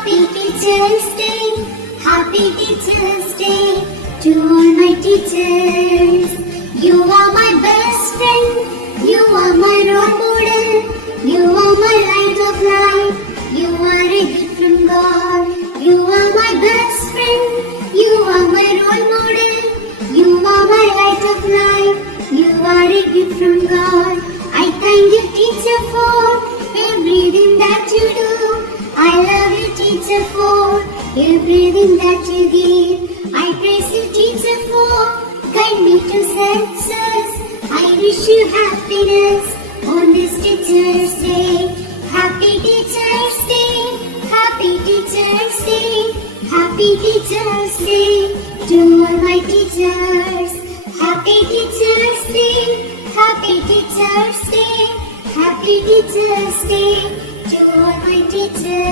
Happy Teacher's Day, Happy Teacher's Day to all my teachers. You are my best friend, you are my role model, you are my light of life, you are a gift from God. You are my best friend, you are my role model, you are my light of life, you are a gift from God. I thank you, teacher, for everything that you do. I love you, teacher, for everything that you give. I praise you, teacher, for guide me to success. I wish you happiness on this Teacher's Day. Happy Teacher's Day, Happy Teacher's Day, Happy Teacher's Day to all my teachers. Happy Teacher's Day, Happy Teacher's Day, Happy Teacher's Day to all my teachers.